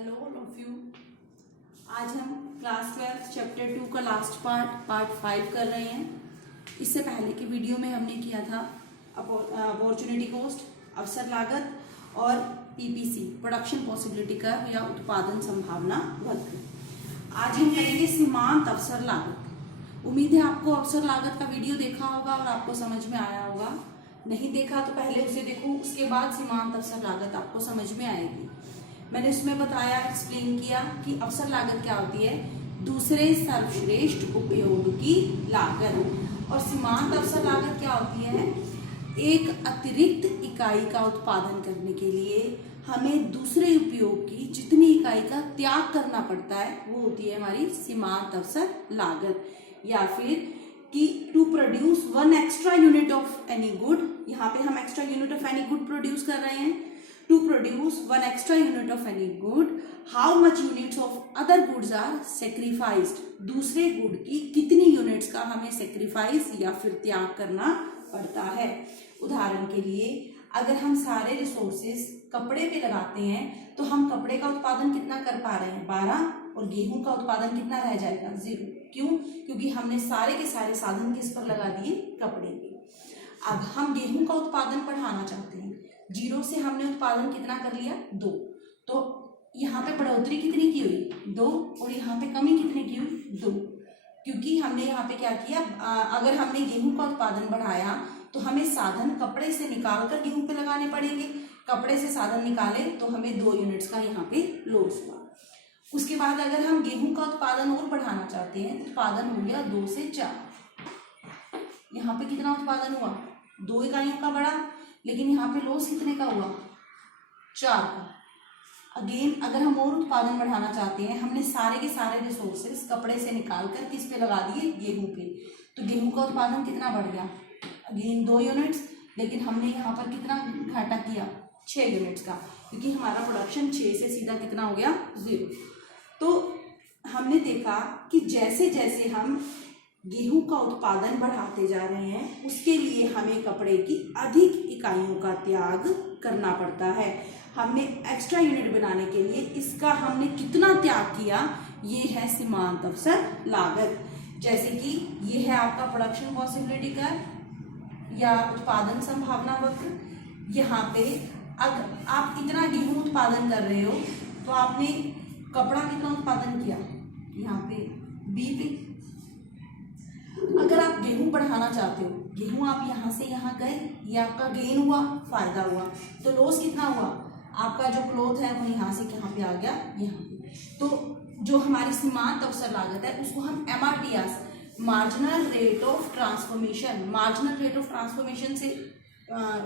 Hello all of you. आज हम class 12 chapter 2 का लास्ट पार्ट 5 कर रहे हैं। इससे पहले की वीडियो में हमने किया था अपॉर्चुनिटी कॉस्ट, अवसर लागत और पीपीसी प्रोडक्शन पॉसिबिलिटी कर्व या उत्पादन संभावना वक्र। आज हम करेंगे सीमांत अवसर लागत। उम्मीद है आपको अवसर लागत का वीडियो देखा होगा और आपको समझ में आया होगा। नहीं देखा तो पहले उसे देखो, उसके बाद सीमांत अवसर लागत आपको समझ में आएगी। मैंने उसमें बताया, एक्सप्लेन किया कि अवसर लागत क्या होती है, दूसरे सर्वश्रेष्ठ उपयोग की लागत। और सीमांत अवसर लागत क्या होती है, एक अतिरिक्त इकाई का उत्पादन करने के लिए हमें दूसरे उपयोग की जितनी इकाई का त्याग करना पड़ता है वो होती है हमारी सीमांत अवसर लागत। या फिर कि to produce one extra unit of any good, यहाँ पे हम extra unit of any good produce कर रहे हैं। To produce one extra unit of any good, how much units of other goods are sacrificed? दूसरे गुड की कितनी units का हमें सेक्रीफाइस या फिर त्याग करना पड़ता है। उदाहरण के लिए अगर हम सारे रिसोर्सेज कपड़े पे लगाते हैं तो हम कपड़े का उत्पादन कितना कर पा रहे हैं, 12, और गेहूं का उत्पादन कितना रह जाएगा, 0। क्यों? क्योंकि हमने सारे के सारे साधन किस पर लगा दिए, कपड़े पे। अब हम गेहूं का उत्पादन बढ़ाना चाहते हैं, 0 से हमने उत्पादन कितना कर लिया, 2। तो यहाँ पे बढ़ोतरी कितनी की हुई, 2, और यहाँ पे कमी कितनी की हुई, 2। क्योंकि हमने यहाँ पे क्या किया, अगर हमने गेहूं का उत्पादन बढ़ाया तो हमें साधन कपड़े से निकाल कर गेहूं पे लगाने पड़ेंगे। कपड़े से साधन निकाले तो हमें 2 यूनिट्स का यहाँ पे लॉस हुआ। उसके बाद अगर हम गेहूं का उत्पादन और बढ़ाना चाहते हैं, उत्पादन हो गया 2 से 4। यहाँ पे कितना उत्पादन हुआ, 2 इकाइयों का बढ़ा, लेकिन यहाँ पे लॉस कितने का हुआ, 4 का। अगेन अगर हम और उत्पादन बढ़ाना चाहते हैं, हमने सारे के सारे रिसोर्सेज कपड़े से निकाल कर किस पे लगा दिए, गेहूं पे, तो गेहूं का उत्पादन कितना बढ़ गया, अगेन 2 यूनिट्स, लेकिन हमने यहाँ पर कितना घाटा किया, 6 यूनिट्स का, क्योंकि हमारा प्रोडक्शन 6 से सीधा कितना हो गया, 0। तो हमने देखा कि जैसे जैसे हम गेहूं का उत्पादन बढ़ाते जा रहे हैं उसके लिए हमें कपड़े की अधिक इकाइयों का त्याग करना पड़ता है। हमने एक्स्ट्रा यूनिट बनाने के लिए इसका हमने कितना त्याग किया, ये है सीमांत अवसर लागत। जैसे कि ये है आपका प्रोडक्शन पॉसिबिलिटी कर्व या उत्पादन संभावना वक्र। यहाँ पे अगर आप इतना गेहूं उत्पादन कर रहे हो तो आपने कपड़ा कितना उत्पादन किया, यहाँ पे बी पे। अगर आप गेहूं बढ़ाना चाहते हो, गेहूं आप यहाँ से यहाँ गए, ये आपका गेन हुआ, फायदा हुआ, तो लॉस कितना हुआ, आपका जो क्लोथ है वो यहाँ से कहाँ पे आ गया, यहाँ पे। तो जो हमारी सीमांत अवसर लागत है उसको हम MRTS, marginal rate of transformation, marginal rate of transformation से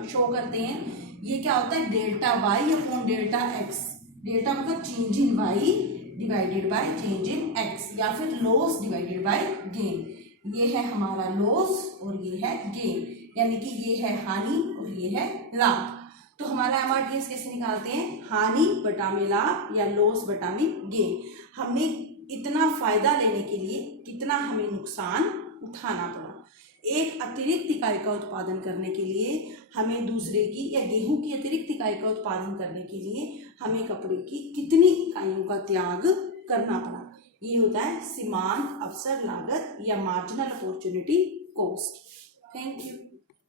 शो करते हैं। ये क्या होता है, delta Y upon delta X. Delta मतलब change in Y divided by change in X, या फिर लॉस डिवाइडेड बाय गेन। ये है हमारा लॉस और ये है गेन, यानी कि ये है हानि और ये है लाभ। तो हमारा MRTS कैसे निकालते हैं, हानि बटा में लाभ या लॉस बटा में गेन। हमने इतना फायदा लेने के लिए कितना हमें नुकसान उठाना पड़ा। एक अतिरिक्त इकाई का उत्पादन करने के लिए हमें दूसरे की या गेहूं की अतिरिक्त इकाई का उत्पादन करने के लिए हमें कपड़े की कितनी इकाइयों का त्याग करना पड़ा। ये होता है सीमांत अवसर लागत या marginal opportunity cost. Thank you.